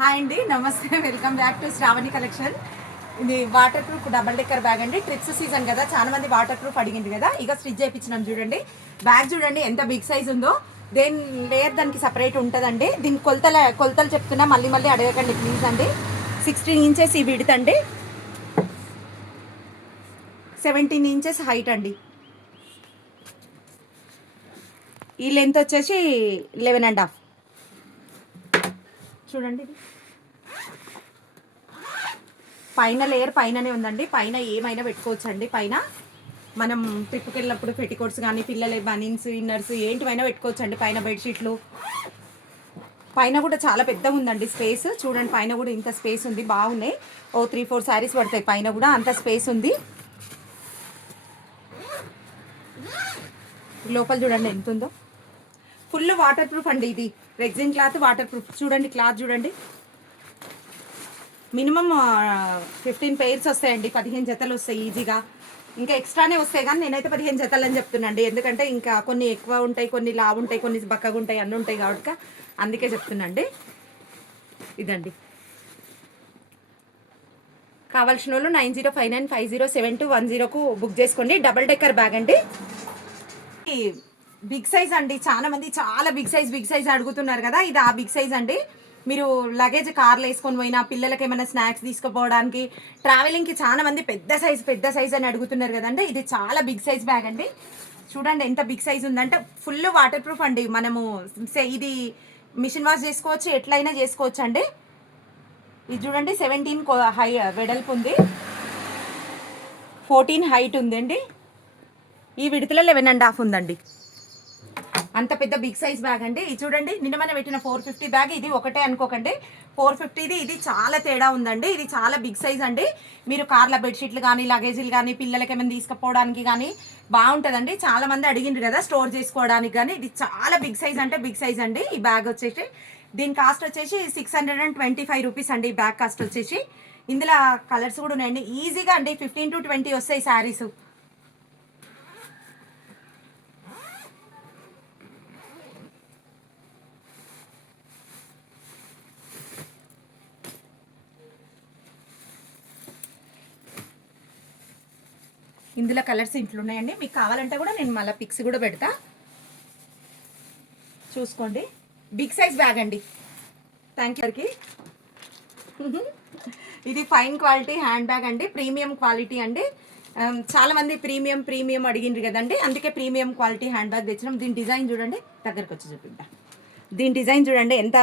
Hi అండి, నమస్తే. Welcome back to Sravani collection. ఇది waterproof double decker bag అండి. ట్రిప్స్ సీజన్ కదా, చాలా మంది వాటర్ ప్రూఫ్ అడిగింది కదా. ఇక స్టిచ్ చేయించినాం చూడండి. బ్యాగ్ చూడండి ఎంత బిగ్ సైజ్ ఉందో. దేని లేయర్ దానికి సపరేట్ ఉంటుందండి. దీని కొలతలు చెప్తున్నా, మళ్ళీ మళ్ళీ అడగకండి ప్లీజ్ అండి. 16 ఇంచెస్ ఈ విడ్త్ అండి, 17 ఇంచెస్ హైట్ అండి. ఈ లెంత్ వచ్చేసి 11.5. చూడండి, పైన లేయర్ పైననే ఉందండి. పైన ఏమైనా పెట్టుకోవచ్చు అండి. పైన మనం ట్రిప్కి వెళ్ళినప్పుడు పెట్టికోట్స్ కానీ, పిల్లల బనీన్స్, ఇన్నర్స్ ఏంటివైనా పెట్టుకోవచ్చు అండి. పైన బెడ్షీట్లు, పైన కూడా చాలా పెద్దగా ఉందండి స్పేస్. చూడండి, పైన కూడా ఇంత స్పేస్ ఉంది. బాగున్నాయి. 3-4 శారీస్ పడతాయి. పైన కూడా అంత స్పేస్ ఉంది. లోపల చూడండి ఎంత ఉందో. ఫుల్ వాటర్ ప్రూఫ్ అండి. ఇది రెగ్జిన్ క్లాత్, వాటర్ ప్రూఫ్. చూడండి క్లాత్ చూడండి. మినిమం 15 పెయిర్స్ వస్తాయండి. 15 జతలు వస్తాయి ఈజీగా. ఇంకా ఎక్స్ట్రానే వస్తాయి, కానీ నేనైతే 15 జతలు అని చెప్తున్నాండి. ఎందుకంటే ఇంకా కొన్ని ఎక్కువ ఉంటాయి, కొన్ని లావు ఉంటాయి, కొన్ని బక్కగా ఉంటాయి, అన్నీ ఉంటాయి కాబట్టి అందుకే చెప్తున్నాండి. ఇదండి. కావాల్సిన వాళ్ళు 9059507210కు బుక్ చేసుకోండి. డబల్ డెక్కర్ బ్యాగ్ అండి. బిగ్ సైజ్ అండి. చాలా మంది చాలా బిగ్ సైజ్ అడుగుతున్నారు కదా. ఇది ఆ బిగ్ సైజ్ అండి. మీరు లగేజ్ కార్లో వేసుకొని పోయినా, పిల్లలకి ఏమైనా స్నాక్స్ తీసుకుపోవడానికి, ట్రావెలింగ్కి చాలా మంది పెద్ద సైజ్ అని అడుగుతున్నారు కదండి. ఇది చాలా బిగ్ సైజ్ బ్యాగ్ అండి. చూడండి ఎంత బిగ్ సైజ్ ఉందంటే ఫుల్ వాటర్ ప్రూఫ్ అండి. మనము ఇది మిషన్ వాష్ చేసుకోవచ్చు, ఎట్లయినా చేసుకోవచ్చు అండి. ఇది చూడండి 17 హై వెడల్పు ఉంది, 14 హైట్ ఉందండి. ఈ విడతలో 11.5 ఉందండి. అంత పెద్ద బిగ్ సైజ్ బ్యాగ్ అండి. ఇది చూడండి, నిన్న మన పెట్టిన 450 బ్యాగ్ ఇది ఒకటే అనుకోకండి. 450ది ఇది చాలా తేడా ఉందండి. ఇది చాలా బిగ్ సైజ్ అండి. మీరు కార్ల బెడ్షీట్లు కానీ, లగేజీలు కానీ, పిల్లలకి ఏమైనా తీసుకుపోవడానికి కానీ బాగుంటుందండి. చాలా మంది అడిగిండ్రు కదా స్టోర్ చేసుకోవడానికి కానీ. ఇది చాలా బిగ్ సైజ్ అంటే బిగ్ సైజ్ అండి. ఈ బ్యాగ్ వచ్చేసి దీని కాస్ట్ వచ్చేసి 625 రూపీస్ అండి. ఈ బ్యాగ్ కాస్ట్ వచ్చేసి. ఇందులో కలర్స్ కూడా ఉన్నాయండి. ఈజీగా అండి 15 to 20 వస్తాయి శారీస్. ఇందులో కలర్స్ ఇంట్లో ఉన్నాయండి. మీకు కావాలంటే కూడా నేను మళ్ళీ పిక్స్ కూడా పెడతా, చూసుకోండి. బిగ్ సైజ్ బ్యాగ్ అండి. Thank you. ఇది ఫైన్ క్వాలిటీ హ్యాండ్ బ్యాగ్ అండి. ప్రీమియం క్వాలిటీ అండి. చాలామంది ప్రీమియం అడిగిండ్రు కదండి, అందుకే ప్రీమియం క్వాలిటీ హ్యాండ్ బ్యాగ్ తెచ్చినాం. దీని డిజైన్ చూడండి, దగ్గరకు వచ్చి చూపిద్దాం. దీని డిజైన్ చూడండి ఎంత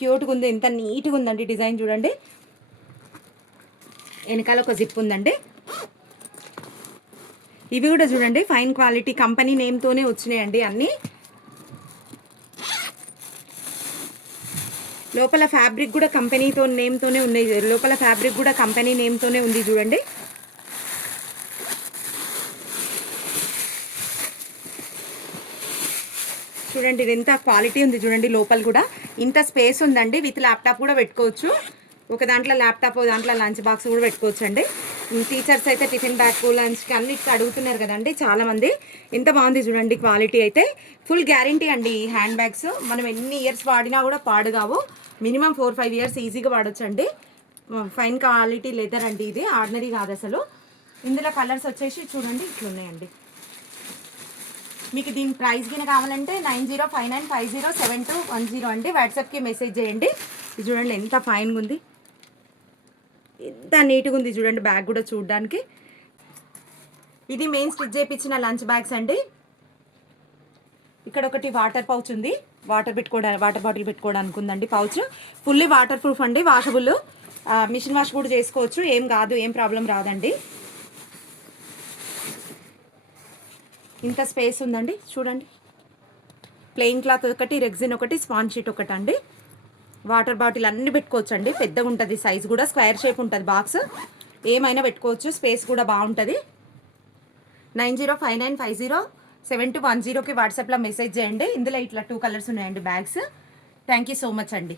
క్యూట్గా ఉంది, ఎంత నీట్గా ఉందండి. డిజైన్ చూడండి. వెనకాల ఒక జిప్ ఉందండి. ఇవి కూడా చూడండి ఫైన్ క్వాలిటీ, కంపెనీ నేమ్తోనే వచ్చినాయండి అన్నీ. లోపల ఫ్యాబ్రిక్ కూడా కంపెనీతో నేమ్తోనే ఉన్నాయి. లోపల ఫ్యాబ్రిక్ కూడా కంపెనీ నేమ్తోనే ఉంది చూడండి. చూడండి ఇది ఎంత క్వాలిటీ ఉంది చూడండి. లోపల కూడా ఇంత స్పేస్ ఉందండి. విత్ ల్యాప్టాప్ కూడా పెట్టుకోవచ్చు. ఒక దాంట్లో ల్యాప్టాప్, దాంట్లో లంచ్ బాక్స్ కూడా పెట్టుకోవచ్చు అండి. టీచర్స్ అయితే టిఫిన్ బ్యాగ్, లంచ్కి అన్నిటికి అడుగుతున్నారు కదండి చాలామంది. ఎంత బాగుంది చూడండి. క్వాలిటీ అయితే ఫుల్ గ్యారంటీ అండి. ఈ హ్యాండ్ బ్యాగ్స్ మనం ఎన్ని ఇయర్స్ వాడినా కూడా పాడు కావు. మినిమం 4-5 ఇయర్స్ ఈజీగా వాడచ్చు అండి. ఫైన్ క్వాలిటీ లెదర్ అండి. ఇది ఆర్డినరీ కాదు అసలు. ఇందులో కలర్స్ వచ్చేసి చూడండి ఇట్లున్నాయండి. మీకు దీని ప్రైస్ కింద కావాలంటే 9059507210 అండి. వాట్సాప్కి మెసేజ్ చేయండి. ఇది చూడండి ఎంత ఫైన్గా ఉంది, ఎంత నీట్గా ఉంది చూడండి. బ్యాగ్ కూడా చూడడానికి. ఇది మెయిన్ స్టిచ్ చేయించిన లంచ్ బ్యాగ్స్ అండి. ఇక్కడ ఒకటి వాటర్ పౌచ్ ఉంది, వాటర్ బాటిల్ పెట్టుకోవడానికి ఉందండి పౌచ్. ఫుల్లీ వాటర్ ప్రూఫ్ అండి, వాషబుల్. మిషన్ వాష్ కూడా చేసుకోవచ్చు, ఏం కాదు, ఏం ప్రాబ్లం రాదండి. ఇంత స్పేస్ ఉందండి చూడండి. ప్లెయిన్ క్లాత్ ఒకటి, రెగ్జిన్ ఒకటి, స్పాంజ్ షీట్ ఒకటి అండి. వాటర్ బాటిల్ అన్నీ పెట్టుకోవచ్చు అండి. పెద్దగా ఉంటుంది సైజ్ కూడా, స్క్వేర్ షేప్ ఉంటుంది బాక్స్. ఏమైనా పెట్టుకోవచ్చు, స్పేస్ కూడా బాగుంటుంది. 9059507210కి వాట్సాప్లో మెసేజ్ చేయండి. ఇందులో ఇట్లా 2 కలర్స్ ఉన్నాయండి bags. Thank you so much అండి.